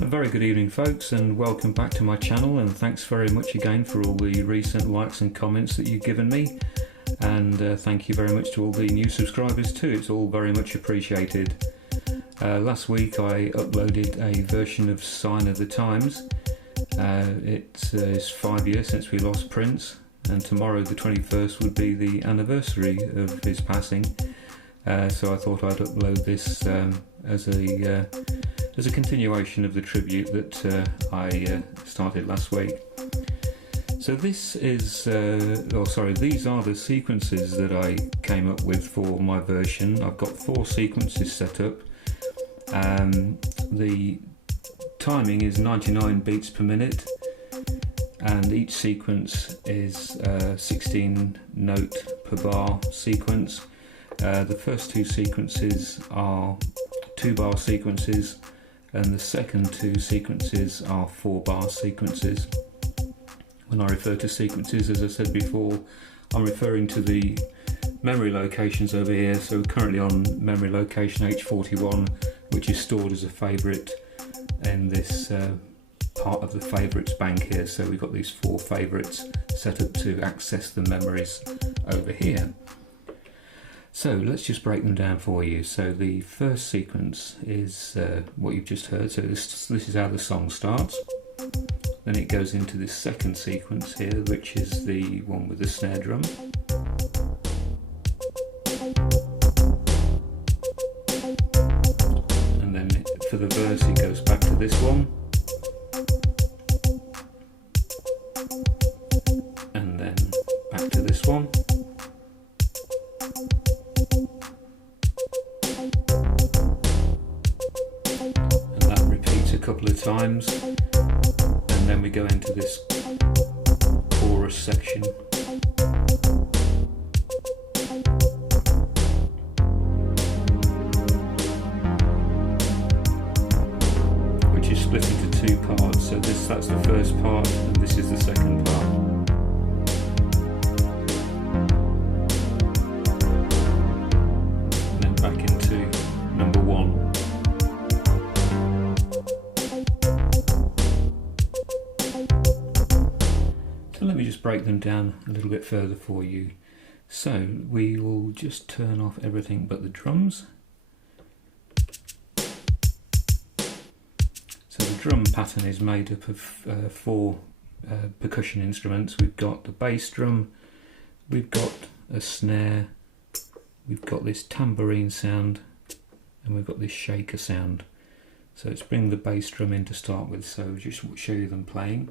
A very good evening folks, and welcome back to my channel, and thanks very much again for all the recent likes and comments that you've given me, and thank you very much to all the new subscribers too. It's all very much appreciated. Last week I uploaded a version of Sign of the Times. It is 5 years since we lost Prince, and tomorrow the 21st would be the anniversary of his passing, so I thought I'd upload this as a continuation of the tribute that I started last week. So this is, these are the sequences that I came up with for my version. I've got 4 sequences set up. The timing is 99 beats per minute, and each sequence is 16 note per bar sequence. The first 2 sequences are 2-bar sequences, and the second 2 sequences are 4-bar sequences. When I refer to sequences, as I said before, I'm referring to the memory locations over here. So we're currently on memory location H41, which is stored as a favourite in this part of the favourites bank here. So we've got these 4 favourites set up to access the memories over here. So let's just break them down for you. So the first sequence is what you've just heard. So this is how the song starts. Then it goes into this second sequence here, which is the one with the snare drum. And then for the verse it goes back to this one. And then back to this one. A couple of times, and then we go into this chorus section. Which is split into 2 parts, so that's the first part and this is the second part. And then back into number 1. So let me just break them down a little bit further for you. So we will just turn off everything but the drums. So the drum pattern is made up of 4 percussion instruments. We've got the bass drum, we've got a snare, we've got this tambourine sound, and we've got this shaker sound. So let's bring the bass drum in to start with. So just show you them playing.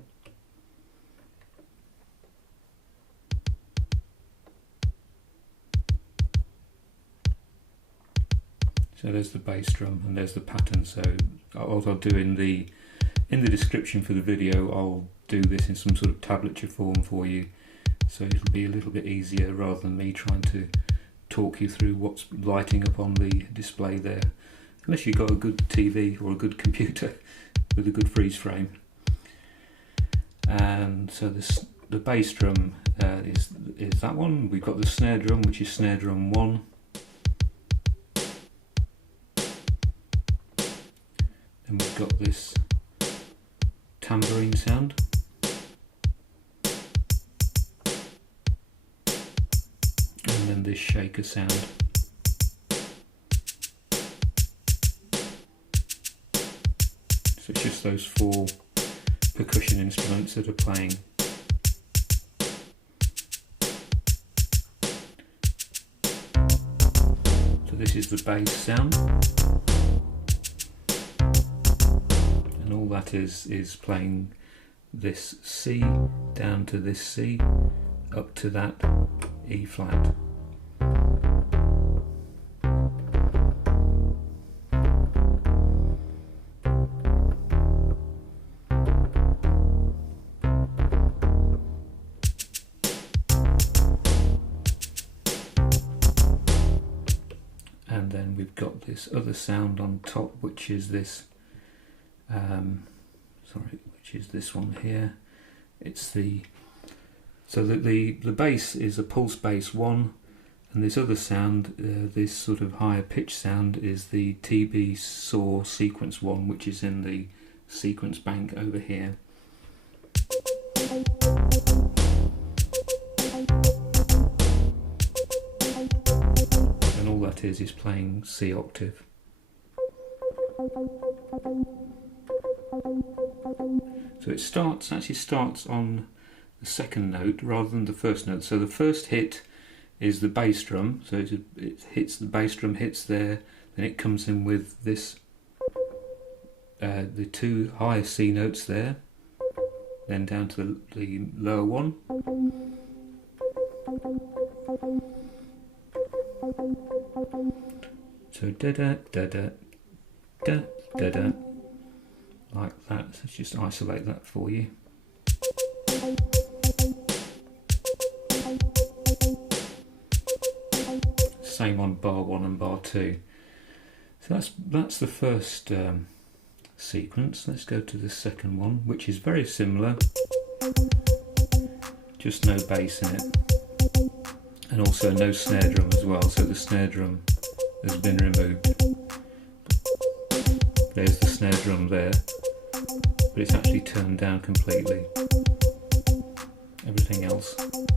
So there's the bass drum and there's the pattern. So what I'll do in the description for the video, I'll do this in some sort of tablature form for you, so it'll be a little bit easier rather than me trying to talk you through what's lighting up on the display there, unless you've got a good TV or a good computer with a good freeze frame. And so the bass drum is that one. We've got the snare drum, which is snare drum 1. Then we've got this tambourine sound. And then this shaker sound. So it's just those 4 percussion instruments that are playing. So this is the bass sound. And all that is playing this C down to this C up to that E flat. And then we've got this other sound on top, which is this which is this one here. It's the bass is a pulse bass 1, and this other sound, this sort of higher pitch sound, is the TB Saw sequence 1, which is in the sequence bank over here. And all that is playing C octave. So it actually starts on the second note rather than the first note. So the first hit is the bass drum, so it hits the bass drum, hits there, then it comes in with this, the two higher C notes there, then down to the lower one. So da da da da da da da, like that. So let's just isolate that for you. Same on bar 1 and bar 2. So that's the first sequence. Let's go to the second one, which is very similar, just no bass in it, and also no snare drum as well, so the snare drum has been removed. There's the snare drum there, but it's actually turned down completely. Everything else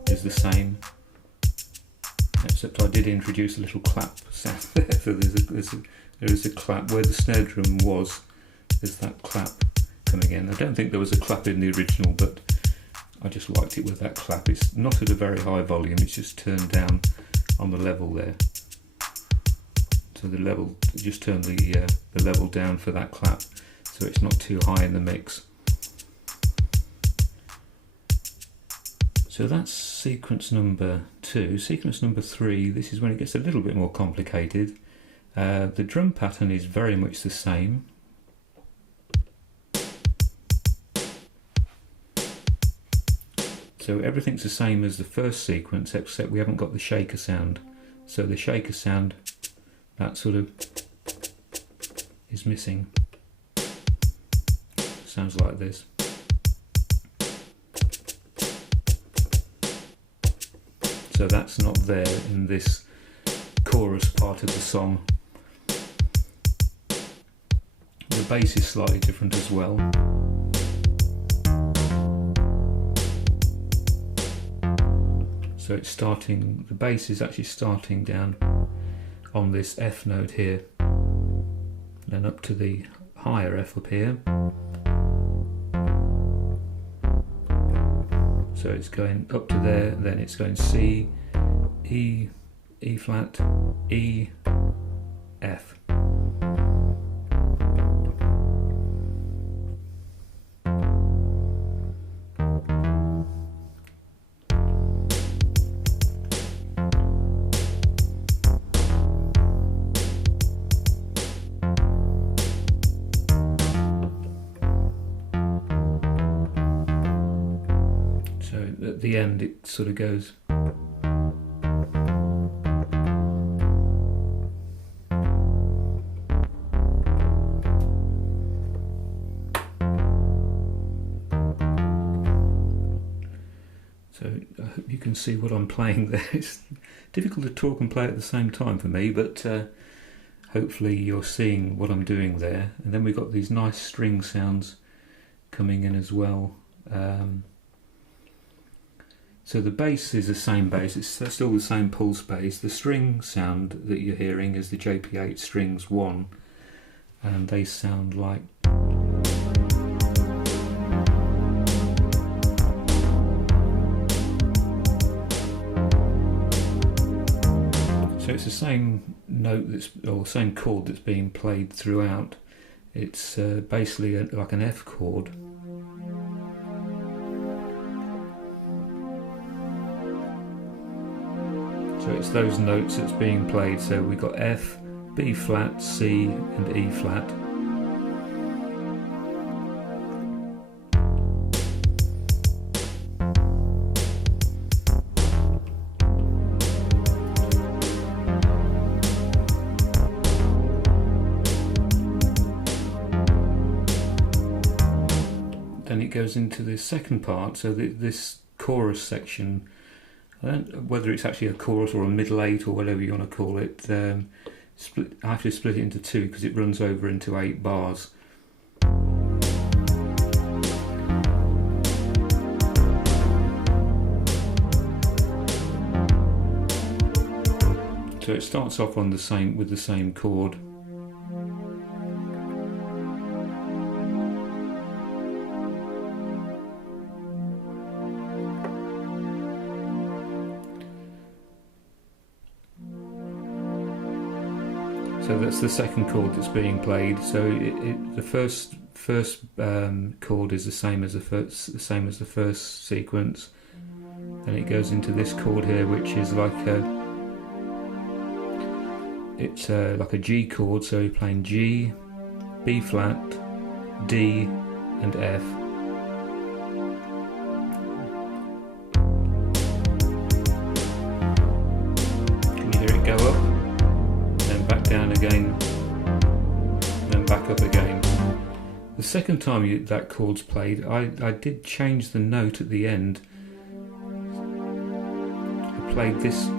is the same, except I did introduce a little clap sound there, so there is a clap where the snare drum was. There's that clap coming in. I don't think there was a clap in the original, but I just liked it with that clap. It's not at a very high volume, it's just turned down on the level there. So the level, just turn the level down for that clap, so it's not too high in the mix. So that's sequence number 2. Sequence number 3, this is when it gets a little bit more complicated. The drum pattern is very much the same. So everything's the same as the first sequence, except we haven't got the shaker sound. So the shaker sound, that sort of is missing. Sounds like this. So that's not there in this chorus part of the song. The bass is slightly different as well. So it's starting, the bass is actually starting down on this F note here, then up to the higher F up here. So it's going up to there, then it's going C, E, E flat, E, F. At the end it sort of goes. So I hope you can see what I'm playing there. It's difficult to talk and play at the same time for me, but hopefully you're seeing what I'm doing there. And then we've got these nice string sounds coming in as well. So the bass is the same bass, it's still the same pulse bass. The string sound that you're hearing is the JP8 Strings1, and they sound like. So it's the same note or same chord that's being played throughout. It's basically like an F chord. So it's those notes that's being played. So we've got F, B flat, C and E flat. Then it goes into the second part, so this chorus section. I don't know whether it's actually a chorus or a middle eight or whatever you want to call it. I have to split it into two because it runs over into 8 bars. So it starts off on the same with the same chord. So that's the second chord that's being played. So the first chord is the same as the first sequence. Then it goes into this chord here, which is like like a G chord. So you're playing G, B flat, D, and F. Can you hear it go up? Then back down again, then back up again. The second time that chord's played, I did change the note at the end. I played this,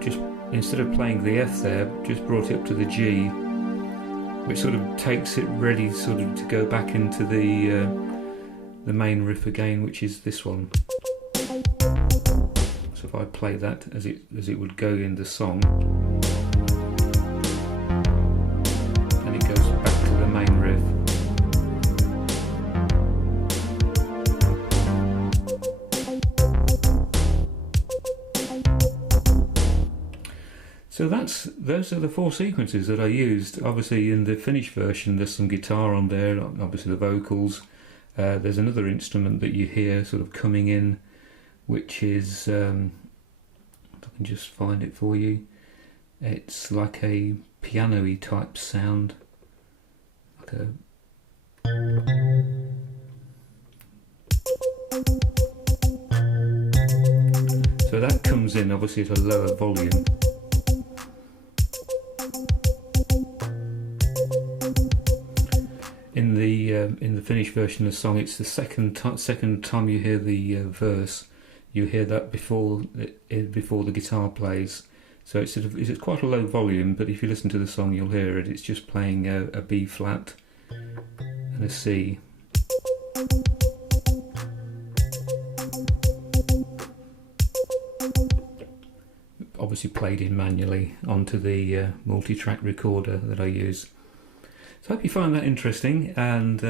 just instead of playing the F there, just brought it up to the G, which sort of takes it ready sort of to go back into the main riff again, which is this one. So if I play that as it would go in the song, and it goes back to the main riff. So those are the 4 sequences that I used. Obviously in the finished version there's some guitar on there, obviously the vocals. There's another instrument that you hear sort of coming in, which is, if I can just find it for you, it's like a piano-y type sound. Like a... So that comes in obviously at a lower volume. In the finished version of the song, it's the second time you hear the verse. You hear that before the guitar plays. So it's quite a low volume, but if you listen to the song, you'll hear it. It's just playing a B flat and a C. Obviously played in manually onto the multi-track recorder that I use. So I hope you find that interesting, and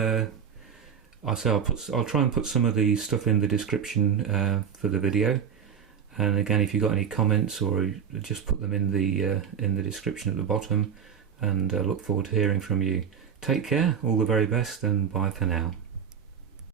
I'll try and put some of the stuff in the description for the video. And again, if you've got any comments, or just put them in the description at the bottom, and look forward to hearing from you. Take care, all the very best, and bye for now.